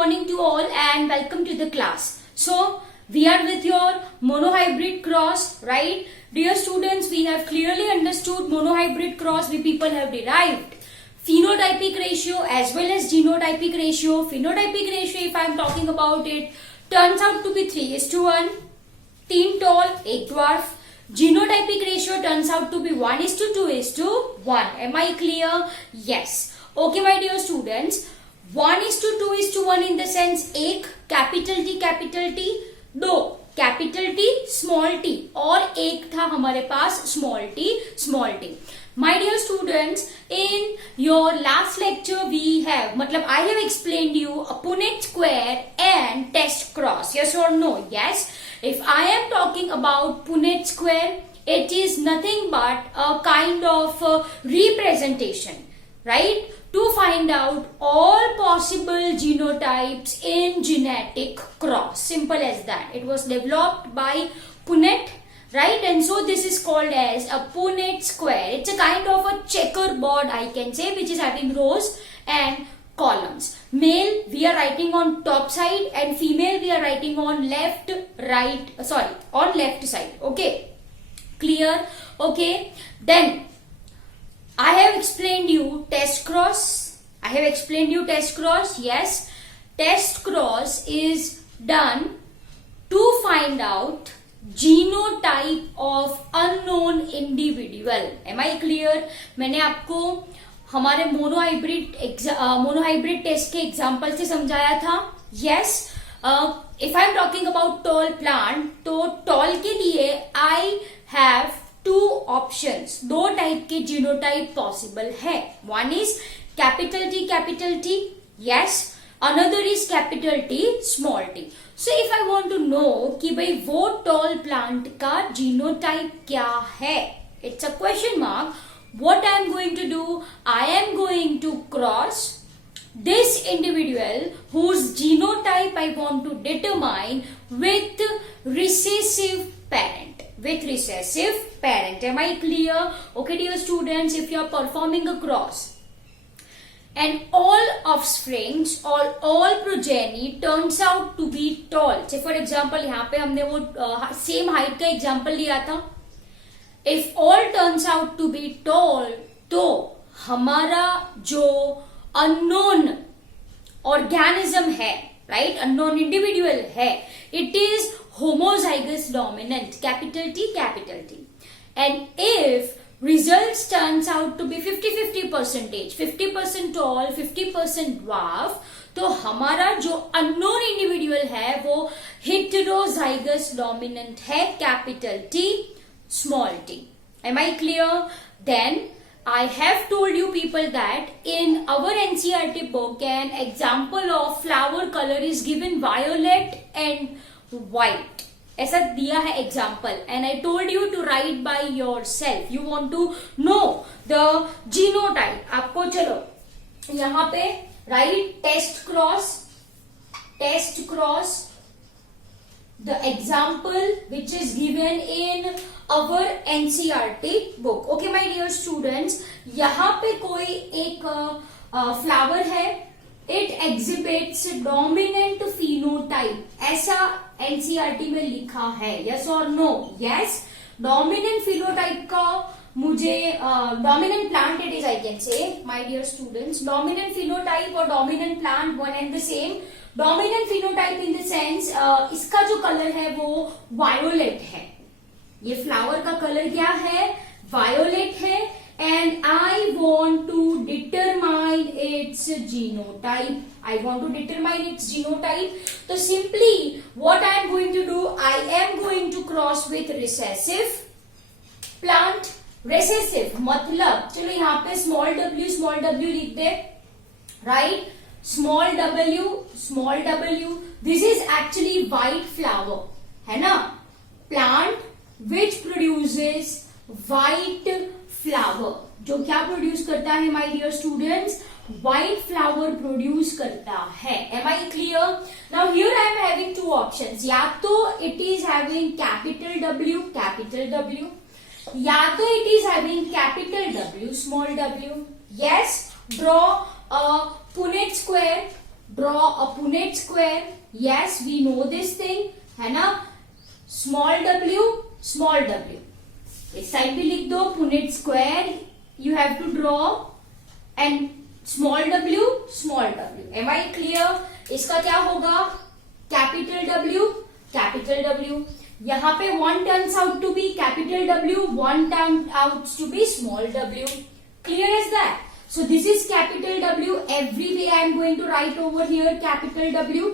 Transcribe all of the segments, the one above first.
morning to all and welcome to the class. So we are with your monohybrid cross, right? Dear students, we have clearly understood monohybrid cross. We people have derived phenotypic ratio as well as genotypic ratio. Phenotypic ratio, if I am talking about it, turns out to be 3:1. 3 tall, 1 dwarf. Genotypic ratio turns out to be 1:2:1. Am I clear? Yes. Okay, my dear students. 1:2:1 in the sense एक capital T, दो capital T small t और एक था हमारे पास small t. My dear students, in your last lecture we have, मतलब I have explained you a Punnett square and test cross. Yes or no? Yes. If I am talking about Punnett square, it is nothing but a kind of representation, right? To find out all possible genotypes in genetic cross. Simple as that. It was developed by Punnett, right? And so this is called as a Punnett square. It's a kind of a checkerboard, I can say, which is having rows and columns. Male we are writing on top side and female we are writing on left side. Okay, clear? Okay, then I have explained you test cross. Yes, test cross is done to find out genotype of unknown individual. Am I clear? मैंने आपको हमारे monohybrid test के example से समझाया था. Yes. If I am talking about tall plant, तो tall के लिए I have two options. दो टाइप के जीनोटाइप पॉसिबल है. One is capital T. Yes. Another is capital T small t. So if I want to know कि भाई वो tall plant का जीनोटाइप क्या है, it's a question mark. What I am going to do? I am going to cross this individual whose genotype I want to determine with recessive parent. Am I clear? Okay, dear students, if you are performing a cross and all offsprings or all progeny turns out to be tall. Say for example, यहाँ पे हमने वो same height का example लिया था. If all turns out to be tall, तो हमारा जो unknown organism है, right, unknown individual है, it is homozygous dominant, capital T. And if results turns out to be 50-50 percentage, 50% tall, 50% dwarf, तो हमारा जो unknown individual है वो heterozygous dominant है, capital T, small t. Am I clear? Then I have told you people that in our NCERT book an example of flower color is given violet and white. ऐसा दिया है example and I told you to write by yourself. You want to know the genotype. आपको चलो यहाँ पे write test cross. The example which is given in our NCERT book. Okay, my dear students, यहाँ पे कोई एक flower है. It exhibits dominant phenotype. ऐसा NCERT में लिखा है. Yes or no? Yes. Dominant phenotype का मुझे dominant plant it is, I can say, my dear students. Dominant phenotype और dominant plant one and the same. Dominant phenotype in the sense इसका जो colour है वो violet है. ये flower का कलर क्या है? Violet है. And I want to determine its genotype. So simply what I am going to do, I am going to cross with recessive plant. Recessive मतलब चलो यहाँ पे small w लिख दे, right? Small w. This is actually white flower, है ना? Plant which produces white flower. जो क्या produce करता है my dear students? White flower produce करता है. Am I clear? Now here I am having two options. या तो it is having capital W, या तो it is having capital W, small w. Yes, draw a Punnett square. Draw a Punnett square, yes we know this thing, है ना, small w, small w, इस side भी लिख दो Punnett square, you have to draw and small w, small w, am I clear. इसका क्या होगा, capital W, capital W, यहाँ पे one turns out to be capital W, one turns out to be small w. Clear as that? So this is capital W. Every way I am going to write over here capital W.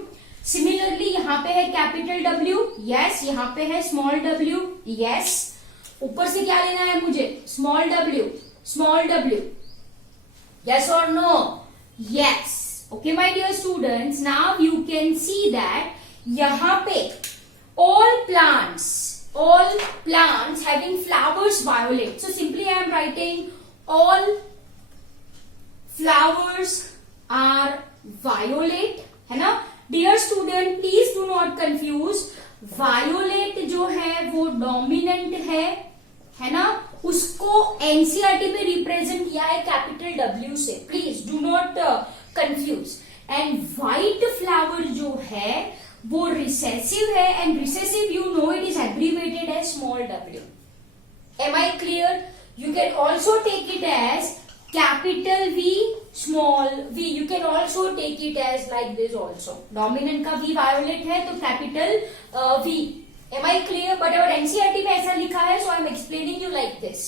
Similarly यहाँ पे है capital W, yes. यहाँ पे है small w, yes. ऊपर से क्या लेना है मुझे, small w, small w. Yes or no? Yes. Okay, my dear students. Now you can see that यहाँ पे all plants having flowers violet. So simply I am writing all flowers are violet, है ना। Dear student, please do not confuse. Violet जो है वो dominant है ना, उसको एनसीईआरटी में रिप्रेजेंट किया है कैपिटल W से, please do not confuse. And white flower जो है वो रिसेसिव है, and recessive you know it is abbreviated as small w. Am I clear? You can also take it as capital V, small v. You can also take it as like this also. Dominant का V violet है तो capital V. Am I clear? But our NCERT में ऐसा लिखा है, सो आई am explaining you like this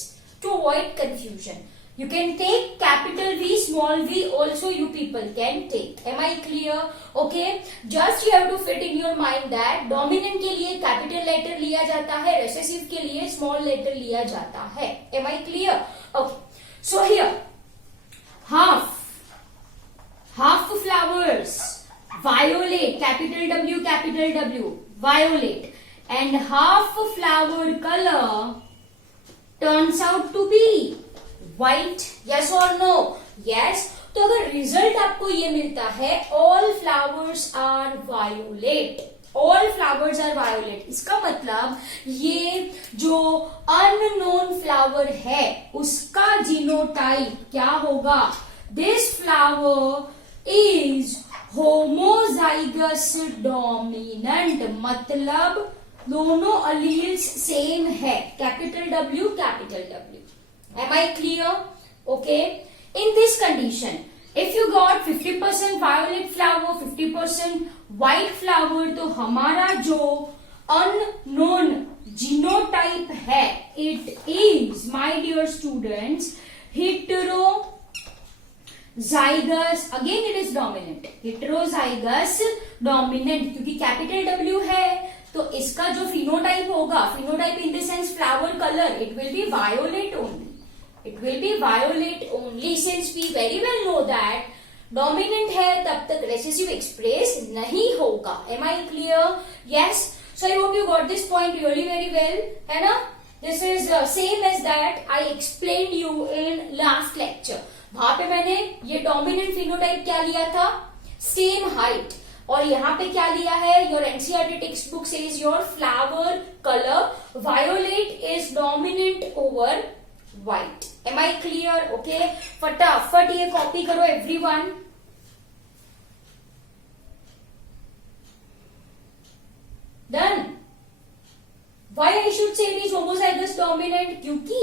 to avoid confusion. You can take capital V, small v also you people can take. Am I clear? Okay. Just you have to fit in your mind that dominant के लिए capital letter लिया जाता है, recessive के लिए small letter लिया जाता है. Am I clear? Okay. So here, half flowers, violet, capital W, violet, and half flower color turns out to be white. Yes और नो? यस. तो अगर रिजल्ट आपको ये मिलता है all flowers are violet, all flowers are violet, इसका मतलब ये जो अननोन फ्लावर है उसका जीनोटाइप क्या होगा, this flower is homozygous dominant, मतलब दोनों अलील्स सेम है, capital W, capital W. Am I clear? Okay. In this condition, if you got 50% violet flower, 50% white flower, तो हमारा जो unknown genotype है, it is, my dear students, heterozygous. Again, it is dominant. Heterozygous dominant, क्योंकि capital W है तो इसका जो phenotype होगा, phenotype in the sense flower color, it will be violet only. It will be violet only, since we very well know that dominant है तब तक recessive express नहीं होगा. Am I clear? Yes. So I hope you got this point really very well, है ना. This is same as that I explained you in last lecture. वहां पे मैंने ये dominant phenotype क्या लिया था, same height, और यहाँ पे क्या लिया है, your NCERT textbook says your flower color violet is dominant over white. Am I clear? Okay. फटाफट ये कॉपी करो everyone. Done. Why I should say it is homozygous dominant? क्योंकि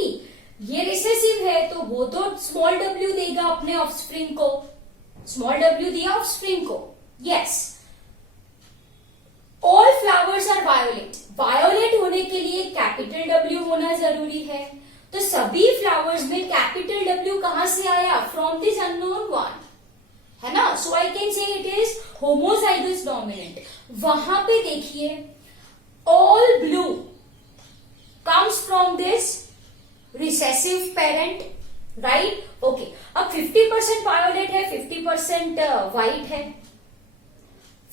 ये रिसेसिव है तो वो तो स्मॉल w देगा अपने ऑफस्प्रिंग को, स्मॉल w दिया ऑफस्प्रिंग को. Yes. All flowers are violet. Violet होने के लिए कैपिटल W होना जरूरी है, तो सभी फ्लावर्स में कैपिटल W कहां से आया, फ्रॉम दिस अननोन वन, है ना. So I can say it is homozygous dominant. वहां पे देखिए all blue comes from this recessive parent, right. Okay. अब 50% वायोलेट है, 50% व्हाइट है.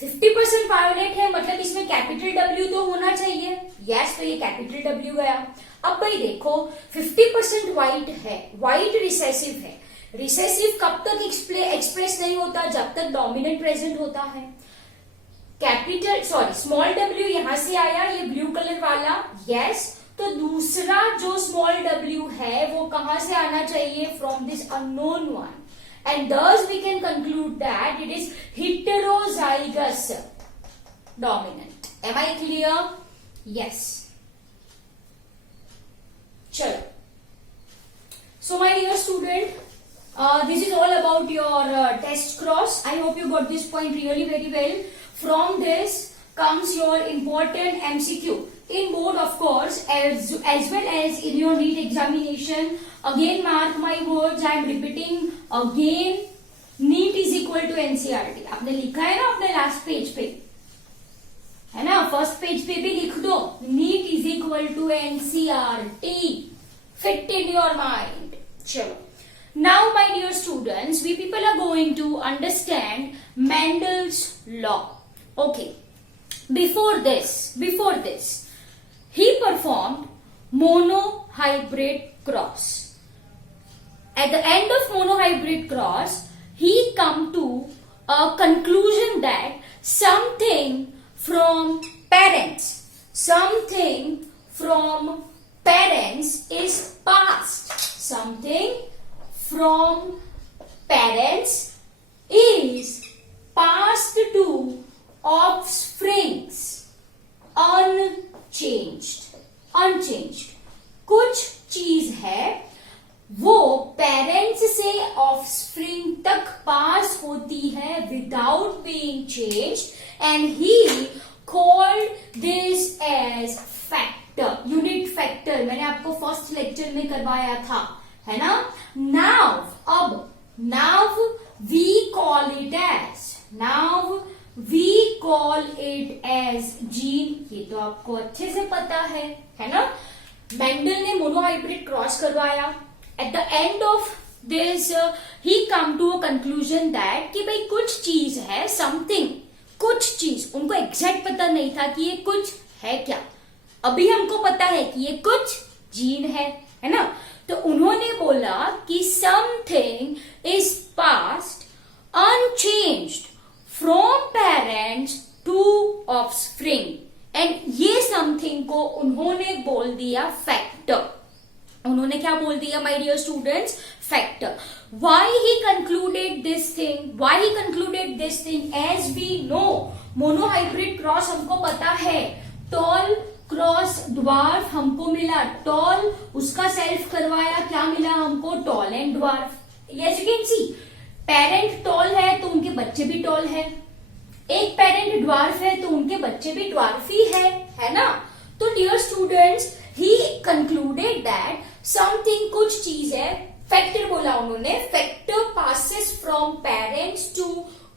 50% वायोलेट है मतलब इसमें कैपिटल W तो होना चाहिए. यस. तो ये कैपिटल W गया. अब भाई देखो 50% व्हाइट है, व्हाइट रिसेसिव है. रिसेसिव कब तक एक्सप्रेस नहीं होता, जब तक डोमिनेंट प्रेजेंट होता है. स्मॉल w यहां से आया, ये ब्लू कलर वाला. यस. तो दूसरा जो स्मॉल w है वो कहां से आना चाहिए, from this unknown one. and thus we can conclude that it is heterozygous dominant. Am I clear? Yes. Chalo. So my dear student, this is all about your test cross. I hope you got this point really very well. From this comes your important MCQ in board, of course, as well as in your NEET examination. Again, mark my words, I am repeating again, NEET is equal to NCERT. आपने लिखा है ना अपने last page पे, है ना, first page पे भी लिख दो, NEET is equal to NCERT. Fit in your mind. Chalo. Now, my dear students, we people are going to understand Mendel's law. Okay. Before this, he performed monohybrid cross. At the end of monohybrid cross, he come to a conclusion that something from parents is passed. Something from parents is passed to offsprings unchanged. कुछ चीज है वो parents से offspring तक pass होती है without being changed and he called this as factor, unit factor. मैंने आपको फर्स्ट लेक्चर में करवाया था, है ना. Now we call it as gene. ये तो आपको अच्छे से पता है ना. मेंडल ने मोनोहाइब्रिड क्रॉस करवाया. At the end of this he come to a conclusion that कि भाई कुछ चीज है, समथिंग, कुछ चीज. उनको एग्जैक्ट पता नहीं था कि ये कुछ है क्या. अभी हमको पता है कि ये कुछ जीन है ना. तो उन्होंने बोला कि something is passed unchanged from parents to offspring, and ये समथिंग को उन्होंने बोल दिया फैक्टर. उन्होंने क्या बोल दिया my dear students? Factor. Why he concluded this thing? As we know, monohybrid cross हमको पता है. टॉल क्रॉस ड्वार्फ हमको मिला. टॉल उसका सेल्फ करवाया, क्या मिला हमको? Tall and dwarf. Yes you can see, parent tall है तो उनके बच्चे भी टॉल है. एक पेरेंट ड्वार्फ है तो उनके बच्चे भी ड्वार्फ ही है ना. तो dear students, he concluded that something, कुछ चीज है. फैक्टर बोला उन्होंने. Factor passes from parents to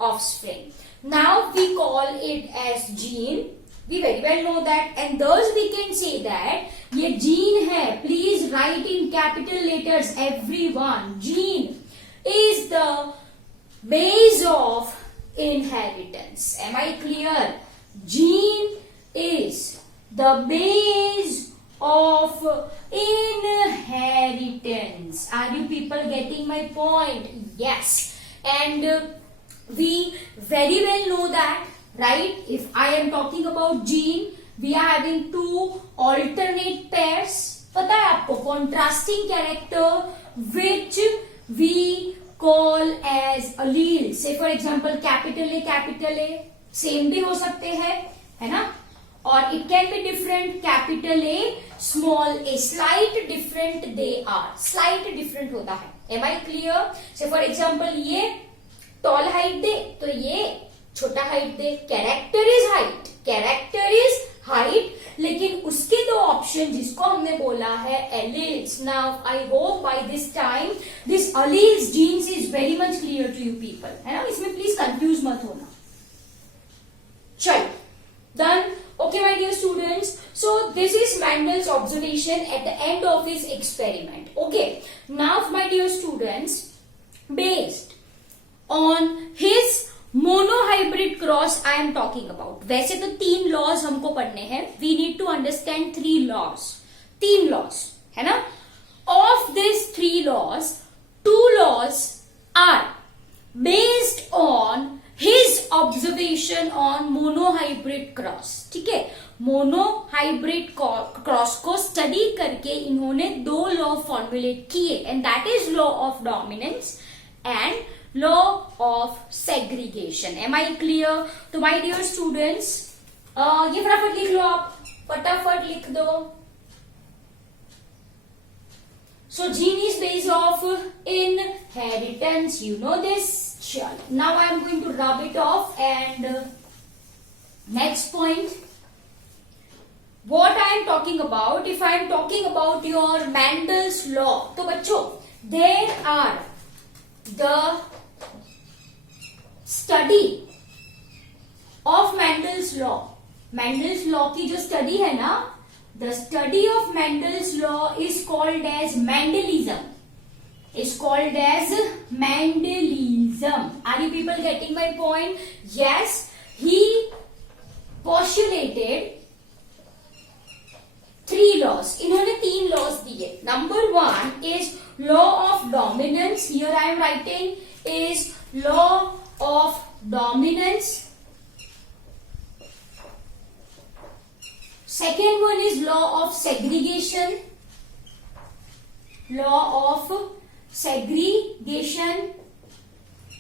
offspring. Now we call it as gene. We very well know that, and thus we can say that ये gene है. Please write in capital letters everyone. Gene is the base of inheritance. Am I clear? Gene is the base of inheritance. Are you people getting my point? Yes. And we very well know that, right? If I am talking about gene, we are having two alternate pairs. पता है आपको? Contrasting character which we call as alleles. Say for example, capital A same भी हो सकते हैं, है ना? Or it can be different. Capital A, small a, slight different they are. Slight different होता है. Am I clear? Say for example, ये tall height दे तो ये छोटा हाइट दे. कैरेक्टर इज हाइट, लेकिन उसके दो ऑप्शन जिसको हमने बोला है alleles. Now I hope by this time this alleles genes is very much clear to you people, है ना. इसमें प्लीज कंफ्यूज मत होना. चलो, done. Okay, my dear students, so this is Mendel's observation at the end of his experiment. Okay, now my dear students, based on his monohybrid cross I am talking about. वैसे तो 3 laws हमको पढ़ने हैं. We need to understand 3 laws. 3 laws है ना. Of this 3 laws, 2 laws are based on his observation on monohybrid cross. ठीक है, monohybrid cross को स्टडी करके इन्होंने 2 लॉ फॉर्मुलेट किए, and that is law of dominance and law of segregation. Am I clear? तो my dear students, ये फटाफट लिख लो, आप फटाफट लिख दो. So gene is based off inheritance. You know this. Now I am going to rub it off. And next point, what I am talking about. If I am talking about your Mendel's law, तो बच्चों, there are the study of Mendel's law. Mendel's law की जो study है ना, the study of Mendel's law is called as Mendelism. Is called as Mendelism. Are you people getting my point? Yes, he postulated 3 laws. इन्होंने 3 laws दिए. Number 1 is law of dominance. Here I am writing is law of dominance. Second one is law of segregation. Law of segregation.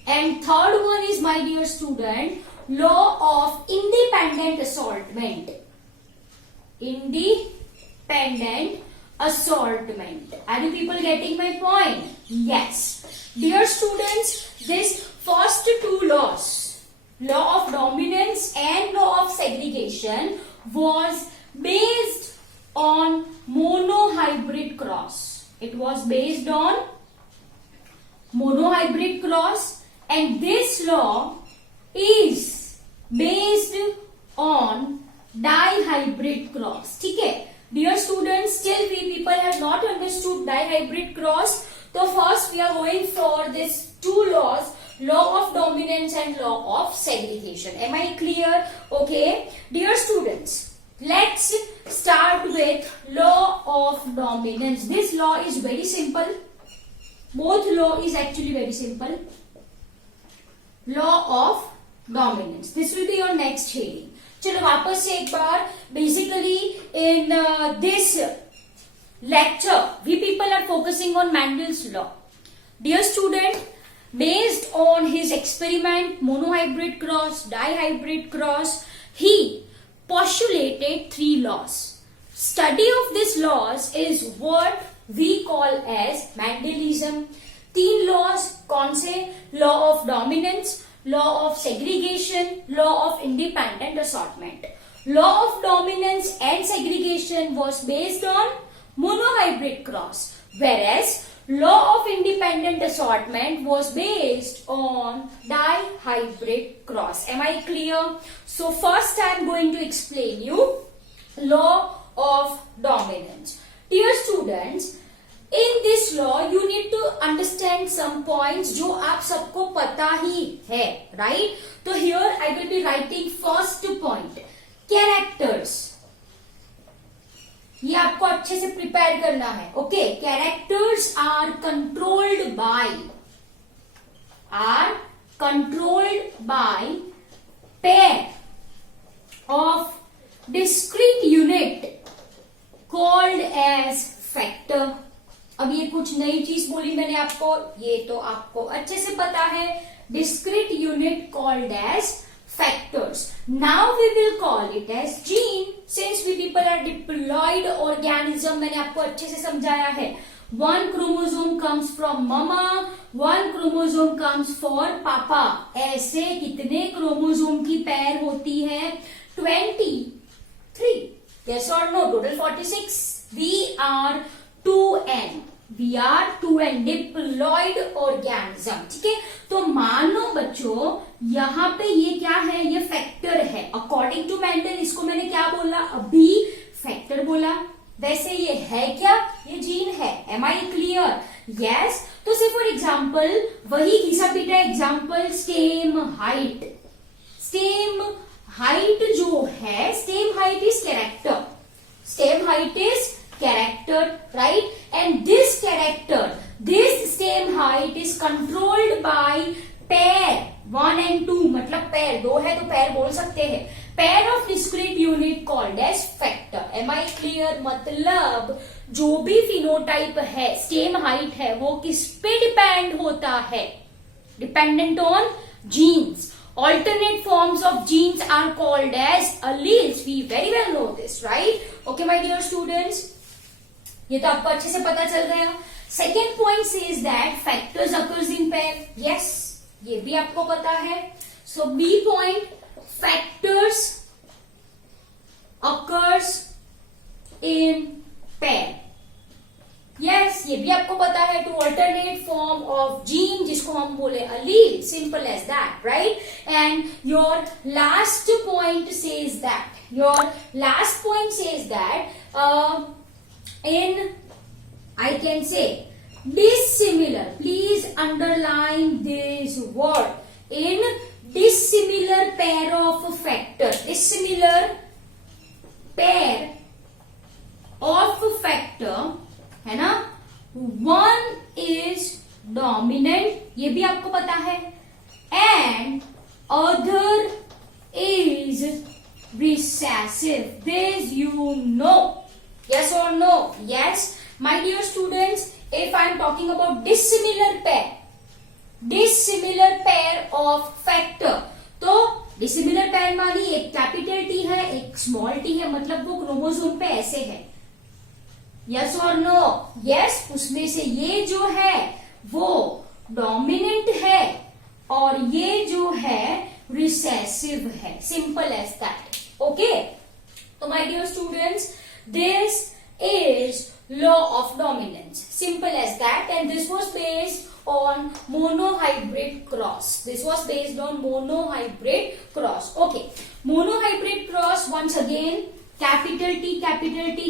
And third one is, my dear student, law of independent assortment. Independent assortment. Are you people getting my point? Yes. Dear students, this first 2 laws, law of dominance and law of segregation, was based on monohybrid cross. It was based on monohybrid cross, and this law is based on dihybrid cross. ठीक है? Dear students, still we people have not understood dihybrid cross. So first we are going for this 2 laws, law of dominance and law of segregation. Am I clear? Okay. Dear students, let's start with law of dominance. This law is very simple. Both law is actually very simple. Law of dominance. This will be your next heading. चलो वापस से एक बार. Basically in this lecture we people are focusing on Mendel's law. Dear student, based on his experiment monohybrid cross, dihybrid cross, he postulated 3 laws. Study of these laws is what we call as Mendelism. 3 laws कौन से? Law of dominance, law of segregation, law of independent assortment. Law of dominance and segregation was based on monohybrid cross, whereas law of independent assortment was based on dihybrid cross. Am I clear? So first I am going to explain you law of dominance. Dear students, in this law you need to understand some points जो आप सबको पता ही है, right? तो here I will be writing first point, characters. ये आपको अच्छे से प्रिपेयर करना है. Okay, characters are controlled by pair of discrete unit called as factor. अब ये कुछ नई चीज बोली मैंने आपको, ये तो आपको अच्छे से पता है. Discrete unit called as factors. Now we will call it as gene, since we people are diploid organism. मैंने आपको अच्छे से समझाया है. 1 chromosome comes from mama, 1 chromosome comes for papa. ऐसे कितने क्रोमोसोम की पैर होती है? 23. Yes or no? Total 46. We are 2n. We are 2n diploid organism. ठीक है? तो मान लो बच्चों, यहाँ पे ये क्या है? ये फैक्टर है. अकॉर्डिंग टू मेंडल इसको मैंने क्या बोला? अभी फैक्टर बोला. वैसे ये है क्या? ये जीन है. Am I clear? यस. तो से फॉर एग्जाम्पल वही घिसा पीटा example, stem height. Stem height जो है, stem height is character. Stem height is character, right? And this character, this stem height is controlled by pair 1 and 2. मतलब pair 2 है तो pair बोल सकते हैं. Pair of discrete unit called as factor. Am I clear? मतलब जो भी phenotype है, stem height है, वो किस पे डिपेंड होता है? dependent on genes. Alternate forms of genes are called as alleles. We very well know this, right? Okay, my dear students. ये तो आपको अच्छे से पता चल गया. Second point says that factors occurs in pair. Yes, ये भी आपको पता है. So B point, factors occurs in pair. Yes, ये भी आपको पता है. Two alternate form of gene जिसको हम बोले allele. Simple as that, right? And your last point says that in, I can say, dissimilar. Please underline this word. In dissimilar pair of factors. Dissimilar pair of factor, है ना, one is dominant, ये भी आपको पता है, and other is recessive. This you know. Yes or no? Yes. My dear students, if I am talking about dissimilar pair of factor, तो dissimilar pair वाली एक कैपिटल टी है, एक स्मॉल टी है, मतलब वो क्रोमोसोम पे ऐसे है. यस और नो? यस. उसमें से ये जो है वो डोमिनेंट है और ये जो है रिसेसिव है. Simple as that. ओके. तो my dear students, this is law of dominance. Simple as that. And this was based on monohybrid cross. This was based on monohybrid cross. Okay. Monohybrid cross, once again, capital T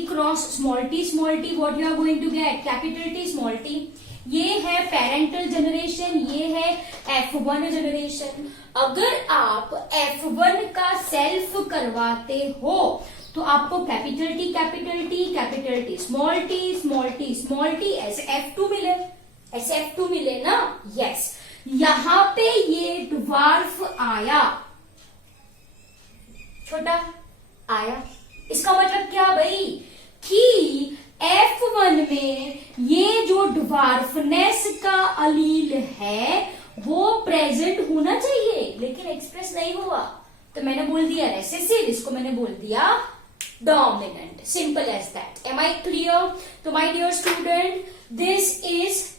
cross small t, what you are going to get? Capital T small t. ये है parental generation, ये है F1 generation. अगर आप F1 का self करवाते हो तो आपको कैपिटल टी स्मॉल टी ऐसे F2 मिले ना. यस. यहां पे ये ड्वार्फ आया, छोटा आया. इसका मतलब क्या भाई कि F1 में ये जो ड्वार्फनेस का अलील है वो प्रेजेंट होना चाहिए, लेकिन एक्सप्रेस नहीं हुआ, तो मैंने बोल दिया रेसेसिव. इसको मैंने बोल दिया dominant. Simple as that. Am I clear? तो my dear student, this is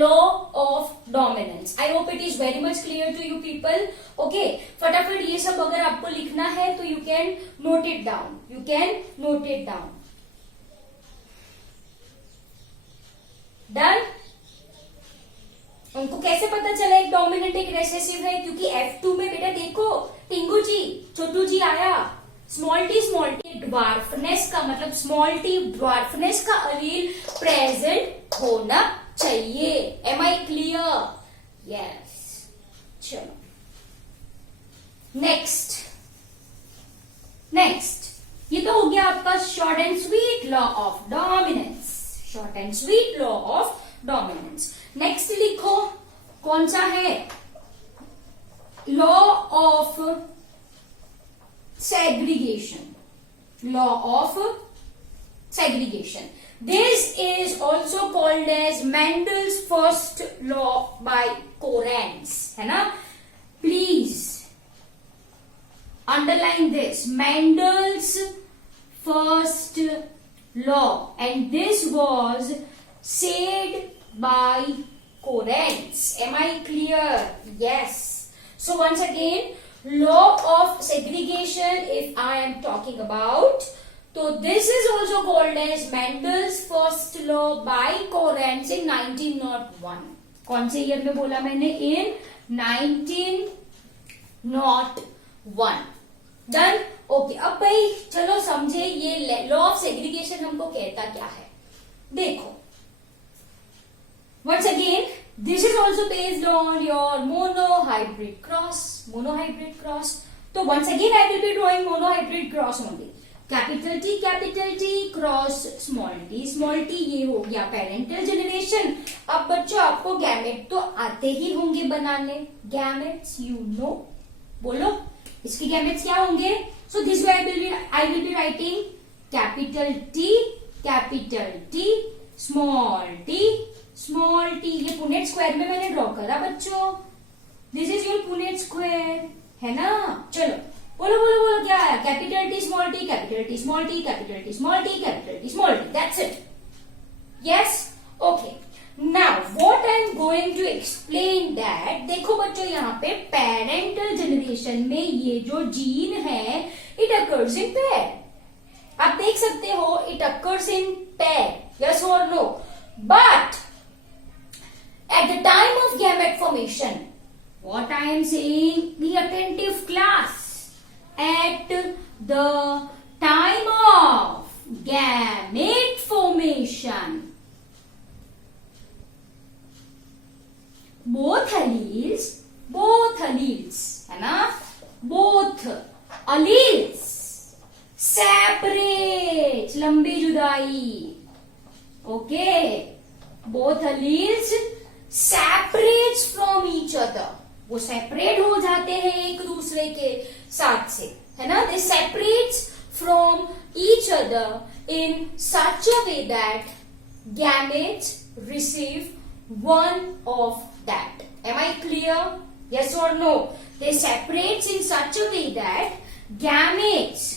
law of dominance. I hope it is very much clear to you people. Okay, फटाफट ये सब अगर आपको लिखना है तो you can note it down. Done? उनको कैसे पता चला एक डोमिनेंट एक रेसेसिव है? क्योंकि F2 में बेटा देखो, टिंगू जी, छोटू जी आया, स्मॉल टी ड्वार्फनेस का मतलब स्मॉल टी ड्वार्फनेस का अलील प्रेजेंट होना चाहिए. Am I clear? यस. चलो नेक्स्ट ये तो हो गया आपका short and sweet law of dominance. Next लिखो, कौन सा है? Law of segregation. This is also called as Mendel's first law by Correns, है ना. Please underline this, Mendel's first law, and this was said by Correns. Am I clear? Yes. So once again, law of segregation, if I am talking about, so this is also called as Mendel's first law by Correns in 1901. कौन से year में बोला मैंने? in 1901. Done. Okay. अब भाई चलो समझे ये लॉ ऑफ सेग्रीगेशन हमको कहता क्या है. देखो, once again, this is also based on your monohybrid cross. तो once again I will be drawing monohybrid cross only. Capital T cross small T ये हो गया पेरेंटल जनरेशन. अब बच्चों आपको गैमेट तो आते ही होंगे बनाने. गैमेट्स यू नो, बोलो इसके गैमेट्स क्या होंगे? So this way I will be writing capital T small small T, ये पुनेट स्क्वायर में मैंने ड्रॉ करा बच्चों, this is your Punnett square, है ना। चलो बोलो बोलो बोलो क्या है, capital T small T, capital T small T, capital T small T, capital T small T, that's it. Yes, okay. Now what I am going to explain that, देखो बच्चों यहाँ पे पेरेंटल जनरेशन में ये जो जीन है it occurs in pair, आप देख सकते हो it occurs in pair, yes और no. But at the time of gamete formation, what I am saying, be attentive class, at the time of gamete formation, both alleles, है ना, both alleles separate, लंबी जुदाई, okay, both alleles separates from each other, वो separate हो जाते हैं एक दूसरे के साथ से, है ना, they separates from each other in such a way that gametes receive one of that. Am I clear? Yes or no? They separates in such a way that gametes,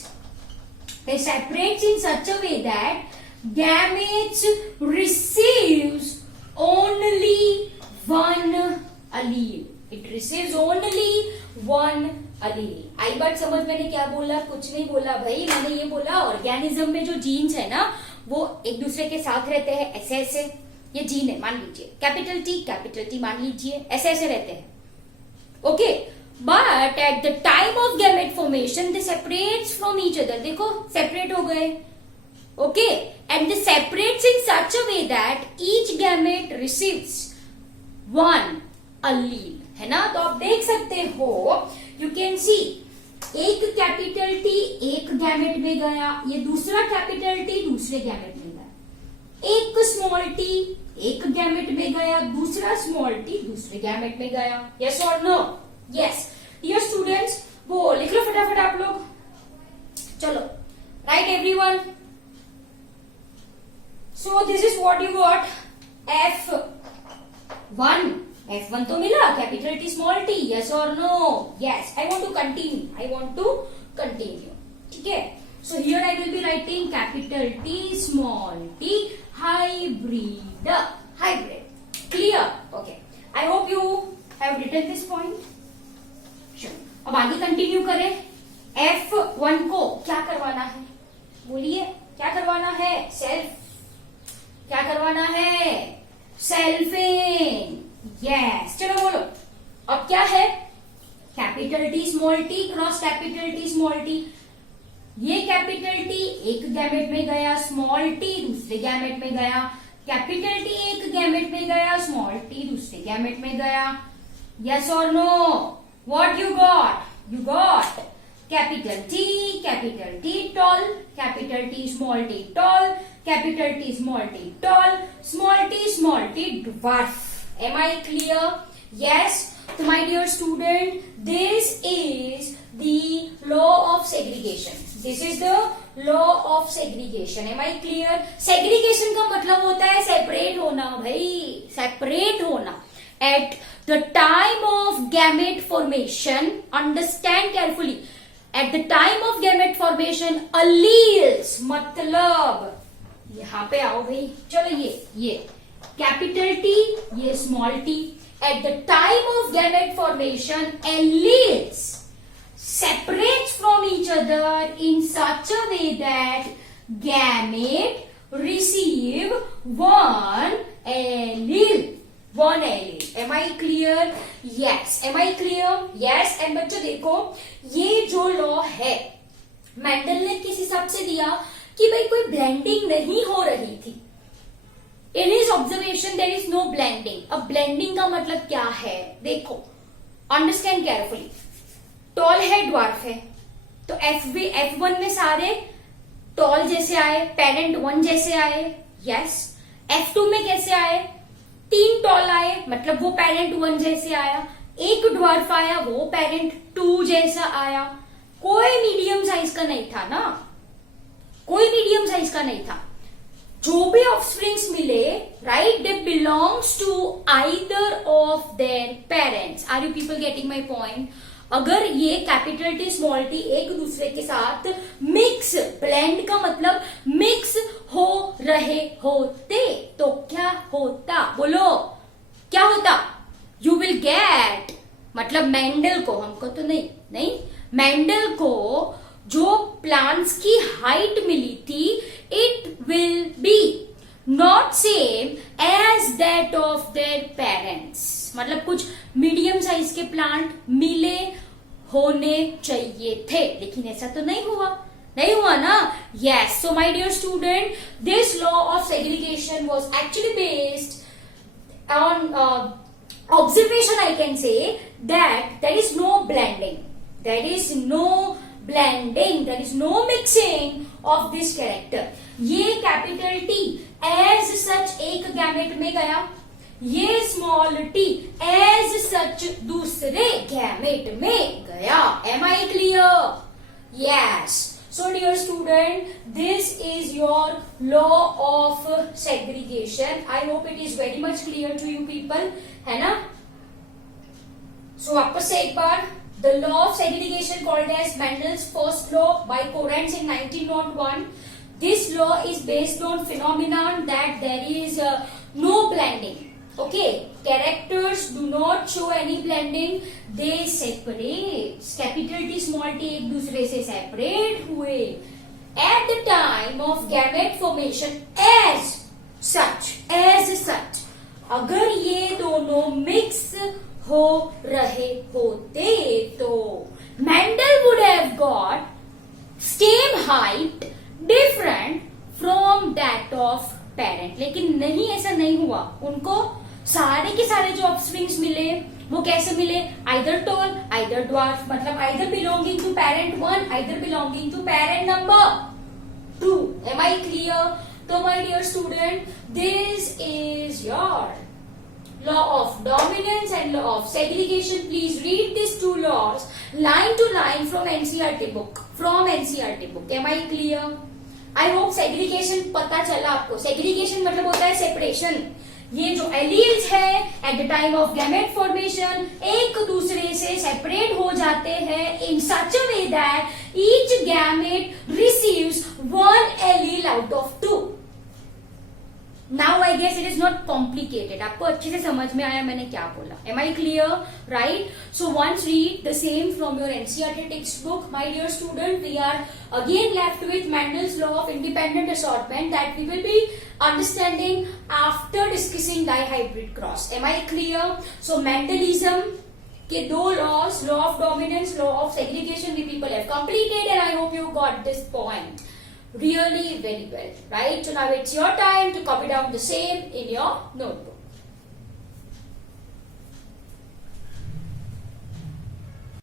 they separates in such a way that gametes receives only one allele. It receives only one allele. आई बात समझ, मैंने क्या बोला, कुछ नहीं बोला भाई, मैंने ये बोला ऑर्गेनिज्म में जो जीन्स है ना वो एक दूसरे के साथ रहते हैं ऐसे ऐसे, ये जीन है मान लीजिए, कैपिटल टी मान लीजिए, ऐसे ऐसे रहते हैं, okay. But at the time of gamete formation they separates from each other, देखो सेपरेट हो गए, okay, and they separates in such a way that each gamete receives one allele, है ना। तो आप देख सकते हो, you can see, एक कैपिटल टी एक गैमेट में गया, ये दूसरा कैपिटल टी दूसरे गैमेट में गया, एक स्मॉल टी एक गैमेट में गया, दूसरा स्मॉल टी दूसरे गैमेट में गया, यस और नो? यस। डियर स्टूडेंट्स, वो लिख लो फटाफट आप लोग, चलो, right everyone. So this is what you got, F1. F1 तो मिला, capital T small T, yes और no? Yes. I want to continue, ठीक है। So here I will be writing capital T small T hybrid, clear? Okay, I hope you have written this point. चलो अब आगे continue करें। F1 को क्या करवाना है, बोलिए क्या करवाना है? क्या करवाना है? Selfing, yes. चलो बोलो, अब क्या है? Capital T small T cross capital T small T, ये कैपिटल टी एक गैमेट में गया, स्मॉल टी दूसरे गैमेट में गया, कैपिटल टी एक गैमेट में गया, स्मॉल टी दूसरे गैमेट में गया, यस और no? What you got? You got capital T tall, capital T small T tall, capital T small T dwarf. Am I clear? Yes. तो my dear student, this is the law of segregation, this is the law of segregation. Am I clear? Segregation का मतलब होता है separate होना भाई, separate होना। At the time of gamete formation, understand carefully, at the time of gamete formation alleles, मतलब यहां पे आओ भाई, चलो ये कैपिटल टी, ये small T, eight the time of gamete formation alleles separates from each other in such a way that gamete receive one allele. Am I clear? Yes. Am I clear? Yes. And बच्चों देखो, ये जो law है Mendel ने किस हिसाब से दिया कि भाई कोई ब्लेंडिंग नहीं हो रही थी। In his observation there is no blending. अब ब्लेंडिंग का मतलब क्या है, देखो, अंडरस्टैंड केयरफुली। टॉल है, ड्वार्फ है, तो F1 में सारे टॉल जैसे आए, पेरेंट 1 जैसे आए, यस। F2 में कैसे आए? 3 टॉल आए, मतलब वो पेरेंट 1 जैसे आया, एक ड्वार्फ आया, वो पेरेंट 2 जैसा आया। कोई मीडियम साइज का नहीं था ना, कोई मीडियम साइज का नहीं था। जो भी ऑफस्प्रिंग्स मिले, right, they belongs to either of their parents. Are you people getting my point? अगर ये कैपिटल टी स्मॉल टी एक दूसरे के साथ मिक्स, ब्लेंड का मतलब मिक्स हो रहे होते, तो क्या होता? बोलो, क्या होता? यू विल गेट, मतलब मेंडल को, हमको तो नहीं, मेंडल को जो प्लांट्स की हाइट मिली थी, it will be not same as that of their parents. मतलब कुछ मीडियम साइज के प्लांट मिले होने चाहिए थे, लेकिन ऐसा तो नहीं हुआ ना. Yes, so my dear student, this law of segregation was actually based on observation. I can say that there is no blending, there is no mixing of this character. ये कैपिटल टी एज सच एक gamete में गया, ये small T as such दूसरे gamete में गया. Am I clear? Yes. So dear student, this is your law of segregation. I hope it is very much clear to you people, है ना? So वापस से एक बार, the law of segregation called as Mendel's first law by Correns in 1901. This law is based on phenomenon that there is no blending. Okay, characters do not show any blending, they separate. Capital T small t एक दूसरे से separate हुए at the time of gamete formation as such. अगर ये दोनों mix हो रहे होते तो Mendel would have got same height different from that of parent. लेकिन नहीं, ऐसा नहीं हुआ. उनको सारे के सारे जो ऑफस्प्रिंग्स मिले वो कैसे मिले? आइदर टॉल, आइदर ड्वार्फ, मतलब either belonging to parent 1, either belonging to parent number 2. Am I clear? तो my dear student, this is your law of dominance and law of segregation. Please read these two laws line to line from NCERT book. Am I clear? I hope segregation पता चला आपको. Segregation मतलब होता है separation. ये जो alleles है at the time of gamete formation एक दूसरे से separate हो जाते हैं in such a way that each gamete receives one allele out of 2. Now I guess it is not complicated. आपको अच्छे से समझ में आया मैंने क्या बोला. Am I clear? Right? So once read the same from your NCERT textbook. My dear student, we are again left with Mendel's law of independent assortment that we will be understanding after discussing dihybrid cross. Am I clear? So Mendelism के दो laws, law of dominance, law of segregation, we people have completed, and I hope you got this point really very well, right? So now it's your time to copy down the same in your notebook.